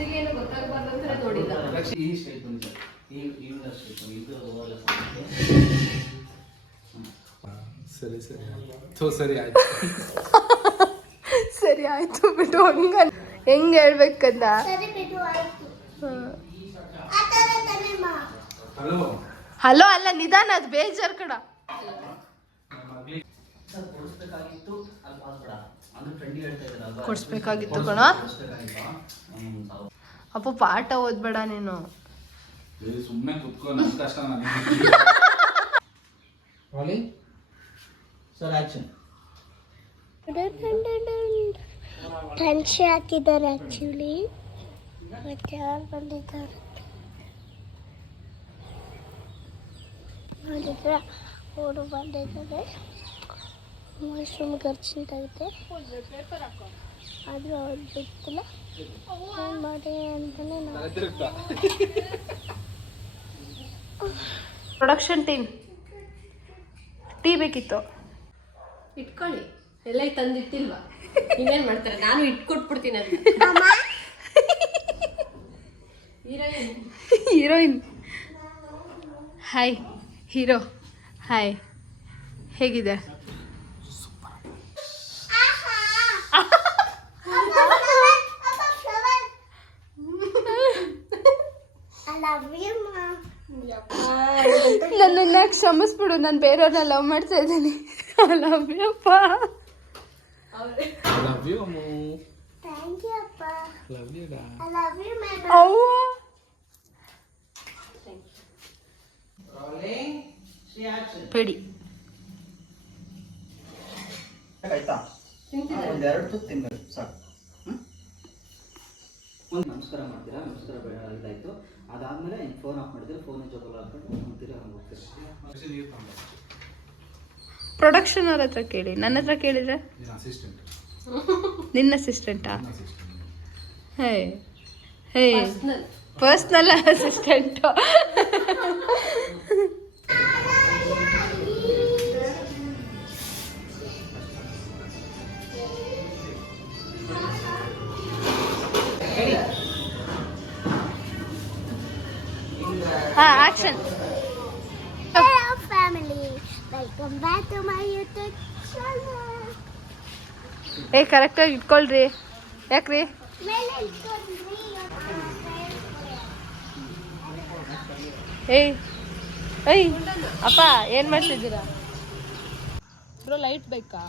ಫಸ್ಟಿಗೆ ಏನು ಗೊತ್ತಾಗಬಾರ್ದು ಅಂತ ನೋಡಿಲ್ಲ ಈ ಸ್ಟೇಟ್ ಈ ಸ್ಟೇಟ್ ಇದು ಓವರ್ ಸರಿ ಸರಿ. ಥೋ ಸರಿ ಆಯ್ತು. ಸರಿ ಆಯ್ತು ಬಿಟ್ಟು ಹಂಗ ಹೆಂಗ್ ಹೇಳ್ಬೇಕಂದ ಬಿಡು ಹಲೋ ಹಲೋ ಅಲ್ಲ ನಿಧಾನ ಅದು ಬೇಜಾರ್ ಕಡ. ಕೊಡಿಸ್ಬೇಕಾಗಿತ್ತು ಅಲ್ವಾ ಅಂದ್ರೆ ಫ್ರೆಂಡ್ ಹೇಳ್ತಾ ಕೊಡ್ಸ್ಬೇಕಾಗಿತ್ತು ಕಣ. ಅಪ್ಪ ಪಾಠ ಓದ್ಬೇಡ ನೀನು. ಸುಮ್ಮನೆ ಕುತ್ಕೋ ನನ್ ಕಷ್ಟ ನನಗೆ ರಾಲಿ ಸರ್ ಆಕ್ಷನ್ ಫ್ರೆಂಡ್ಸ್ ಹಾಕಿದ್ದಾರೆ ಆ್ಯಕ್ಚುಲಿ ಮತ್ತೆ ಯಾರು ಬಂದಿದ್ದಾರೆ? ನೋಡಿದ್ರೆ ಅವರು ಬಂದಿದ್ದಾರೆ. ವಾಶ್ರೂಮ್ ಖರ್ಚಿಂತಾಗುತ್ತೆ ಆದರೂ ಅವ್ರು ಬಿಟ್ಟಿಲ್ಲ ಏನು ಮಾಡಿ ಅಂತಲೇ ನಾವು. ಪ್ರೊಡಕ್ಷನ್ ಟೀಮ್ ಟೀ ಬೇಕಿತ್ತು. ಇಟ್ಕೊಳ್ಳಿ. ಎಲ್ಲ ತಂದಿತ್ತಿಲ್ವಾ ಇನ್ನೇನು ಮಾಡ್ತಾರೆ? ನಾನು ಇಟ್ಕೊಟ್ಬಿಡ್ತೀನಿ ಅಂತ heroine. Heroine hi hero hi ಹೇಗಿದೆ? ನನ್ನನ್ನ ಕ್ಷಮಿಸ್ಬಿಡು ನಾನು ಬೇರೆಯವ್ರನ್ನ ಲವ್ ಮಾಡ್ತಾ ಇದ್ದೀನಿ. ಲವ್ ಯು ಅಪ್ಪ. ಲವ್ ಯು ಅಮ್ಮ. ಥ್ಯಾಂಕ್ ಯು ಅಪ್ಪ. ಲವ್ ಯು ಡಾ I ಯು my ಅವ್ವ. ಬೇಡಿ. ಆಯ್ತಾ ಒಂದೆರಡು ತುತ್ತು ತಿನ್ಬೇಕು ಸಾಕು? ಒಂದು ನಮಸ್ಕಾರ ಮಾಡ್ತೀರಾ? ನಮಸ್ಕಾರ ಇದಾಯ್ತು. ಅದಾದ್ಮೇಲೆ ಫೋನ್ ಆಫ್ ಮಾಡಿದ್ರೆ ಫೋನ್ ಜೊತೆ ಹಾಕೊಂಡು ಅಂತೀರಾ ಹಂಗೆ ಹೋಗ್ತೀರಾ? ಪ್ರೊಡಕ್ಷನ್ ಅವ್ರ ಹತ್ರ ಕೇಳಿ. ನನ್ನ ಹತ್ರ ಕೇಳಿದ್ರೆ? ನಿನ್ನ ಅಸಿಸ್ಟೆಂಟ್ ನಿನ್ನ ಅಸಿಸ್ಟೆಂಟಾ ಅಸಿಸ್ಟೆಂಟ್ ಹೇ ಹೇ. Personal assistant action Hello, family Welcome back to my YouTube channel. ಏ ಕರೆಕ್ಟಾಗಿ ಇಟ್ಕೊಳ್ರಿ. ಯಾಕ್ರಿ? ಏಯ್ ಏಯ್ ಅಪ್ಪ ಏನು ಮಾಡ್ತಿದ್ದೀರಾ? ಬ್ರೋ ಲೈಟ್ ಬೇಕಾ?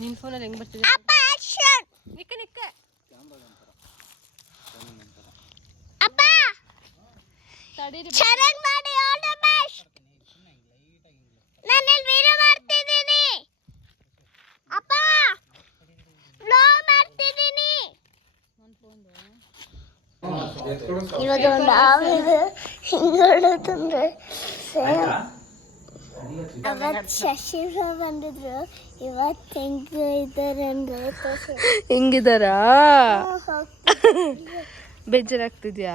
ನಿನ್ನ ಫೋನಲ್ಲಿ ಹೆಂಗೆ ಬರ್ತಿದೆ ಅಪ್ಪ ಆಕ್ಷನ್ ನಿಕ್ಕ ನಿಕ್ಕ ಅಪ್ಪ ತಡೀರಿ ಚೆನ್ನಾಗಿ ಮಾಡಿ ಆಲ್ ದ ಬೆಸ್ಟ್ ನಾನು ಇಲ್ಲಿ ವೀಡಿಯೋ ಮಾಡ್ತಿದ್ದೀನಿ. ಅಪ್ಪ ವ್ಲಾಗ್ ಮಾಡ್ತಿದ್ದೀನಿ. ಇವಾಗ ನಾವು ಹಿಂಗಡೋದಂದ್ರೆ ಅವತ್ತು ಶಶಿ ಬಂದಿದ್ರು. ಇವತ್ತು ಹೆಂಗೆ ಇದ್ದಾರೆ ಅಂದ್ರೆ. ಹೆಂಗಿದಾರಾ? ಬೇಜಾರಾಗ್ತಿದ್ಯಾ?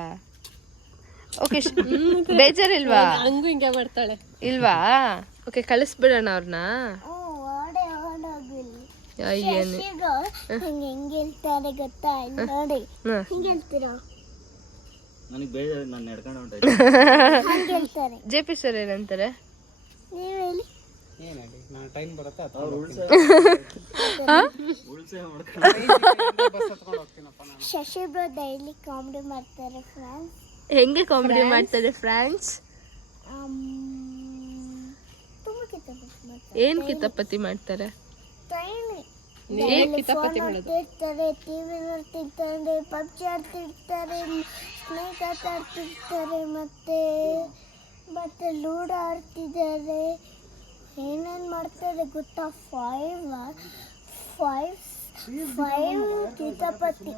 ಓಕೆ ಬೇಜಾರಿಲ್ವಾ? ಹಂಗೂ ಹಿಂಗೆ ಮಾಡ್ತಾಳೆ. ಇಲ್ವಾ? ಓಕೆ ಕಳಿಸ್ಬಿಡೋಣ ಅವ್ರನ್ನ. ಅಯ್ಯೇನು. ಹಿಂಗೆ ಹೆಂಗೆ ಹೇಳ್ತಾರೆ ಗೊತ್ತಾ? ನೋಡಿ. ಹಿಂಗೆ ಹೇಳ್ತೀರಾ? ನನಗೆ ಬೇಜಾರು ನಾನು ನಡ್ಕೊಂಡು ಹೊಂಟೈತೆ ಹೇಳ್ತಾರೆ. ಜೆ ಪಿ ಸರ್ ಏನಂತಾರೆ? ನೀವು ಹೇಳಿ. ಅವ್ರು ಉಳ್ಸೆ ಉಳ್ಸೆ ಮಾಡ್ಕೊಂಡು ಶಶಿ ಬ್ರೋ ಡೈಲಿ ಕಾಮಿಡಿ ಮಾಡ್ತಾರೆ ಫ್ರೆಂಡ್ಸ್. ಹೆಂಗೆ ಕಾಮಿಡಿ ಮಾಡ್ತಾರೆ ಫ್ರಾನ್ಸ್ ತುಂಬ ಕಿತಾಪತಿ ಮಾಡ್ತಾರೆ. ಏನ್ ಕಿತಪತಿ ಮಾಡ್ತಾರೆ? ಕಿತಾಪತಿ ಮಾಡೋದು? ನೋಡ್ತಿರ್ತಾರೆ ಟಿವಿ ನೋಡ್ತಿರ್ತಾರೆ ಪಬ್ಜಿ ಆಡ್ತಿರ್ತಾರೆ ಸ್ನೇಕ್ ಆಟ ಆಡ್ತಿರ್ತಾರೆ ಮತ್ತೆ ಮತ್ತೆ ಲೂಡೋ ಆಡ್ತಿದ್ದಾರೆ. ಏನೇನು ಮಾಡ್ತಾರೆ ಗೊತ್ತಾ? Five five five ಕಿತಾಪತಿ